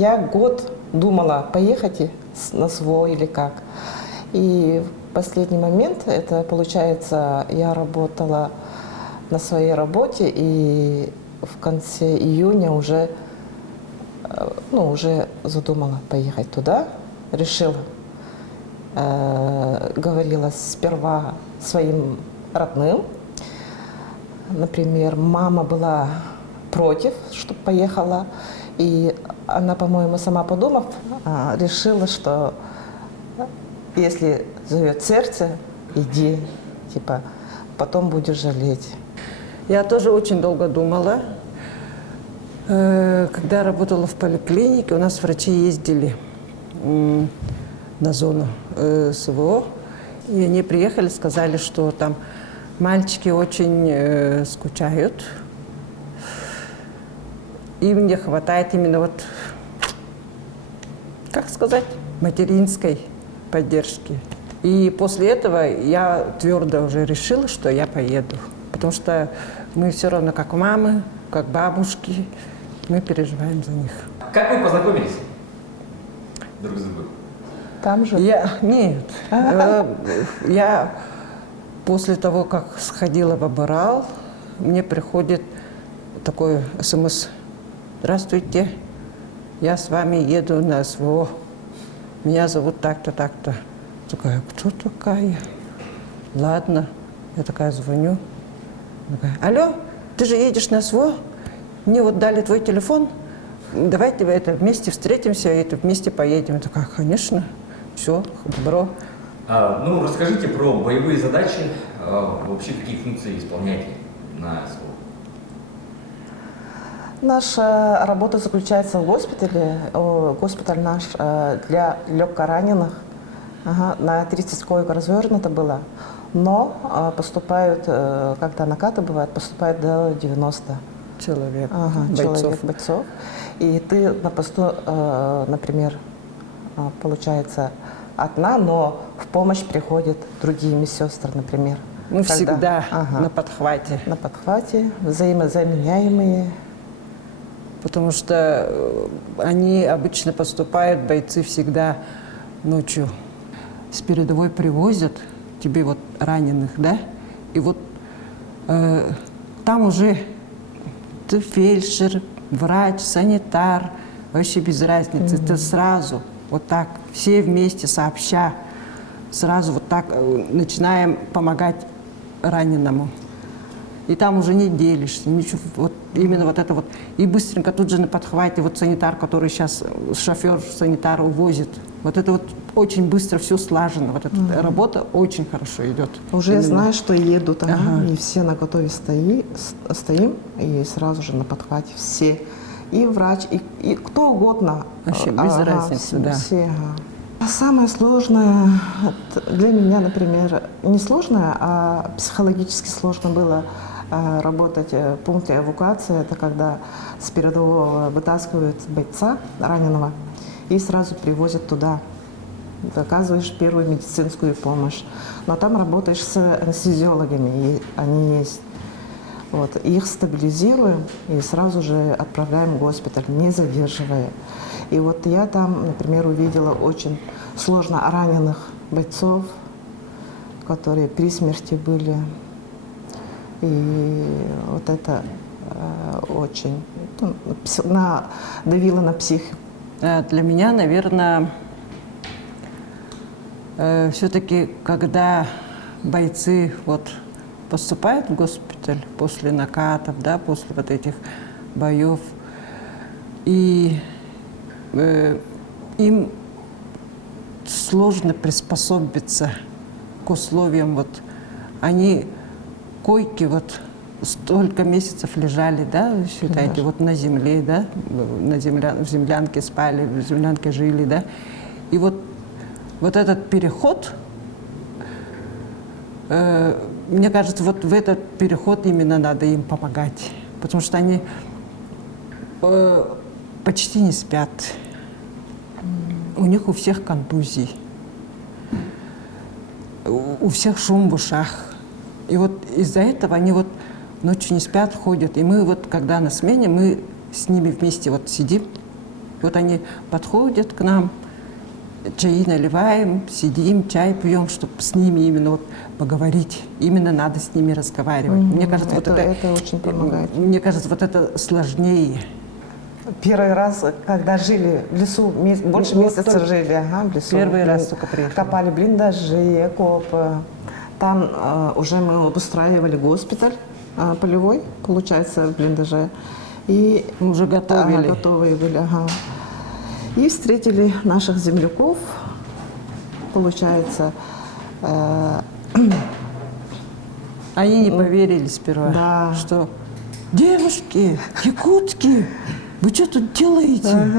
я год думала, поехать на СВО или как. И в последний момент, это получается, я работала на своей работе, и в конце июня уже, уже задумала поехать туда, решила. Говорила сперва своим родным. Например, мама была против, чтобы поехала. И она, по-моему, сама подумав, решила, что если зовет сердце, иди, типа, потом будешь жалеть. Я тоже очень долго думала. Когда работала в поликлинике, у нас врачи ездили на зону СВО, и они приехали, сказали, что там мальчики очень скучают. Им не хватает именно вот, как сказать, материнской поддержки. И после этого я твердо уже решила, что я поеду. Потому что мы все равно как мамы, как бабушки, мы переживаем за них. Как вы познакомились друг с другом? Там же? Нет. Я после того, как сходила в Аборал, мне приходит такой СМС. Здравствуйте, я с вами еду на СВО. Меня зовут так-то, так-то. Такая, кто такая? Ладно. Я такая звоню. Такая, алло, ты же едешь на СВО? Мне вот дали твой телефон. Давайте вместе встретимся и вместе поедем. Я такая, конечно. Все, добро. Расскажите про боевые задачи, вообще какие функции исполняете на СВО? Наша работа заключается в госпитале. Госпиталь наш для легкораненых. На 30 коек развернуто было. Но поступают, когда накаты бывают, поступают до 90 Человек, бойцов. И ты на посту, например, получается одна, но в помощь приходят другие медсестры, например. Мы всегда на подхвате. На подхвате, взаимозаменяемые. Потому что они обычно поступают, бойцы всегда ночью с передовой привозят тебе вот раненых, да? И вот там уже ты фельдшер, врач, санитар, вообще без разницы. Это сразу вот так, все вместе, сообща, сразу вот так начинаем помогать раненому. И там уже не делишься, ничего, вот именно вот это вот. И быстренько тут же на подхвате вот санитар, который сейчас, шофер санитара увозит. Вот это вот очень быстро все слажено. Вот эта работа очень хорошо идет. Уже именно. знаешь, что едут, и все на готове стоим, и сразу же на подхвате все. И врач, и кто угодно. Вообще без разницы, да. Все, Самое сложное для меня, например, не сложное, а психологически сложно было работать в пункте эвакуации. Это когда с передового вытаскивают бойца раненого и сразу привозят туда. Ты оказываешь первую медицинскую помощь. Но там работаешь с анестезиологами, и они есть. Вот. Их стабилизируем и сразу же отправляем в госпиталь, не задерживая. И вот я там, например, увидела очень сложно раненых бойцов, которые при смерти были. И вот это очень давило на психику. Для меня, наверное, все-таки, когда бойцы вот поступают в госпиталь после накатов, да, после вот этих боев, и им сложно приспособиться к условиям. Вот они койки вот столько месяцев лежали, да, вы считаете, вот на земле, да, в землянке спали, в землянке жили, да, и вот этот переход, мне кажется, вот в этот переход именно надо им помогать, потому что они почти не спят, у них у всех контузии, у всех шум в ушах. И вот из-за этого они вот ночью не спят, ходят. И мы вот, когда на смене, мы с ними вместе вот сидим Вот они подходят к нам, чаи наливаем, сидим, чай пьем, чтобы с ними именно вот поговорить. Именно надо с ними разговаривать. Мне кажется, Это очень помогает. Мне кажется, вот это сложнее. Первый раз, когда жили в лесу, больше Вот месяца только жили, в лесу. первый раз только приехали. Копали блиндажи, окопы. Там уже мы обустраивали госпиталь полевой, получается, в блиндаже. И Мы уже готовили. готовые были, И встретили наших земляков, получается. Они не поверили сперва, Да. что девушки, якутки, вы что тут делаете?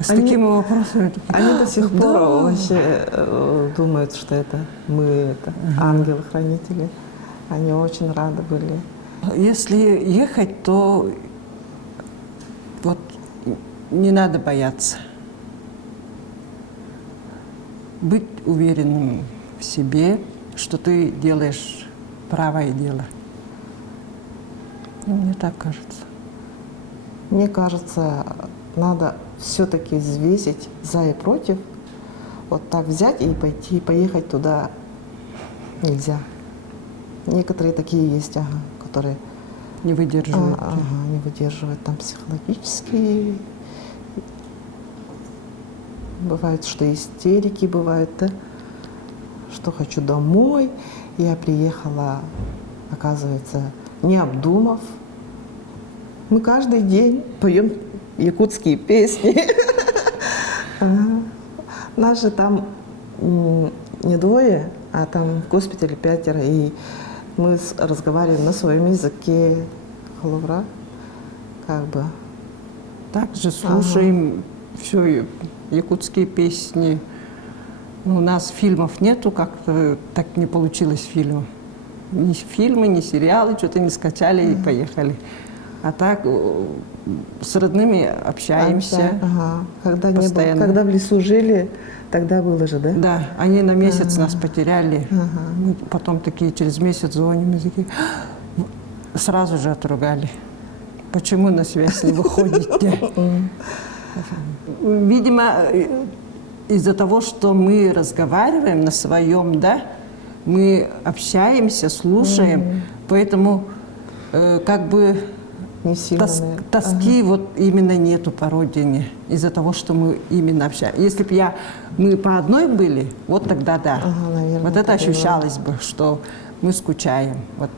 С такими вопросами. Они до сих пор Да. вообще думают, что это мы, это ангелы-хранители. Они очень рады были. Если ехать, то вот не надо бояться. Быть уверенным в себе, что ты делаешь правое дело. Мне так кажется. Мне кажется, надо все-таки взвесить за и против. Вот так взять и пойти, поехать туда нельзя. Некоторые такие есть, которые Не выдерживают. не выдерживают там психологически. Бывает, что истерики бывают, да? Что хочу домой. Я приехала, оказывается, не обдумав. Мы каждый день поем якутские песни. Нас же там не двое, а там в госпитале 5. И мы разговариваем на своем языке. Халувра, как бы. Также слушаем все якутские песни. Ну, у нас фильмов нету, как-то так не получилось фильма. Ни фильмы, ни сериалы, что-то не скачали и поехали. А так с родными общаемся. Когда, не было, постоянно. когда в лесу жили, тогда было же, да? Да, они на месяц нас потеряли. Мы потом такие через месяц звоним и такие, сразу же отругали. Почему на связь не выходите? Видимо, из-за того, что мы разговариваем на своем, да, мы общаемся, слушаем, поэтому как бы Не сильно, наверное. тоски вот именно нету по родине, из-за того, что мы именно общаемся. Если бы мы по одной были, вот тогда да. Наверное, Вот это тогда ощущалось бы, что мы скучаем. Вот.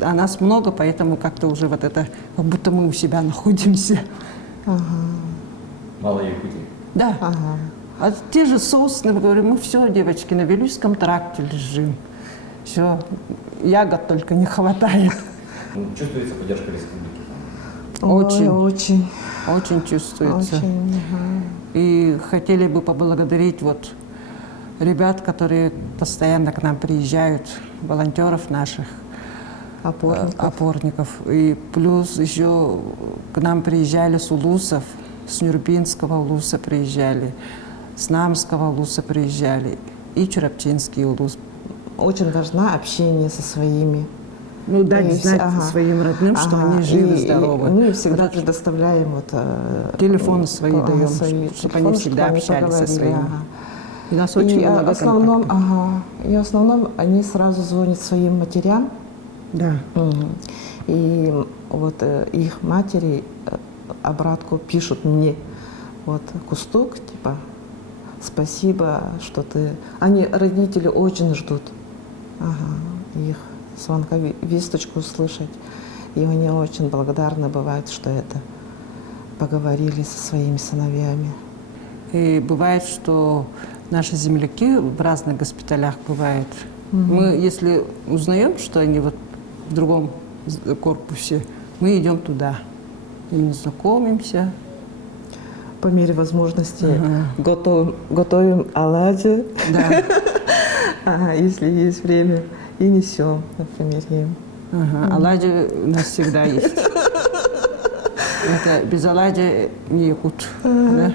А нас много, поэтому как-то уже вот это, как будто мы у себя находимся. Мало Якутии. Да. А те же сосны, мы говорим, мы все, девочки, на Вилюйском тракте лежим. Все, ягод только не хватает. Ну, чувствуется поддержка республики? Очень. Очень. Очень чувствуется. Очень. И хотели бы поблагодарить вот ребят, которые постоянно к нам приезжают, волонтеров наших, опорников. И плюс еще к нам приезжали с Улусов, с Нюрбинского Улуса приезжали, с Намского Улуса приезжали и Чурапчинский Улус. Очень важно общение со своими. Ну, дать И знать ага. своим родным, что они живы, здоровы. Мы всегда Вот предоставляем телефоны свои даем, свои чтобы телефоны, они всегда чтобы общались со поговорили, своими. И нас очень И много в основном, контактов. и в основном они сразу звонят своим матерям. Да. И вот их матери обратку пишут мне. Вот Кустук, типа, спасибо, что ты... Они, родители, очень ждут их звонка, весточку услышать. И они очень благодарны бывают, что это поговорили со своими сыновьями. И бывает, что наши земляки в разных госпиталях бывают. Мы, если узнаем, что они вот в другом корпусе, мы идем туда. И мы знакомимся. По мере возможности готовим оладьи, Да. если есть время, и несем, например, им. Оладьи у нас всегда есть. Это без оладья не якут. Да?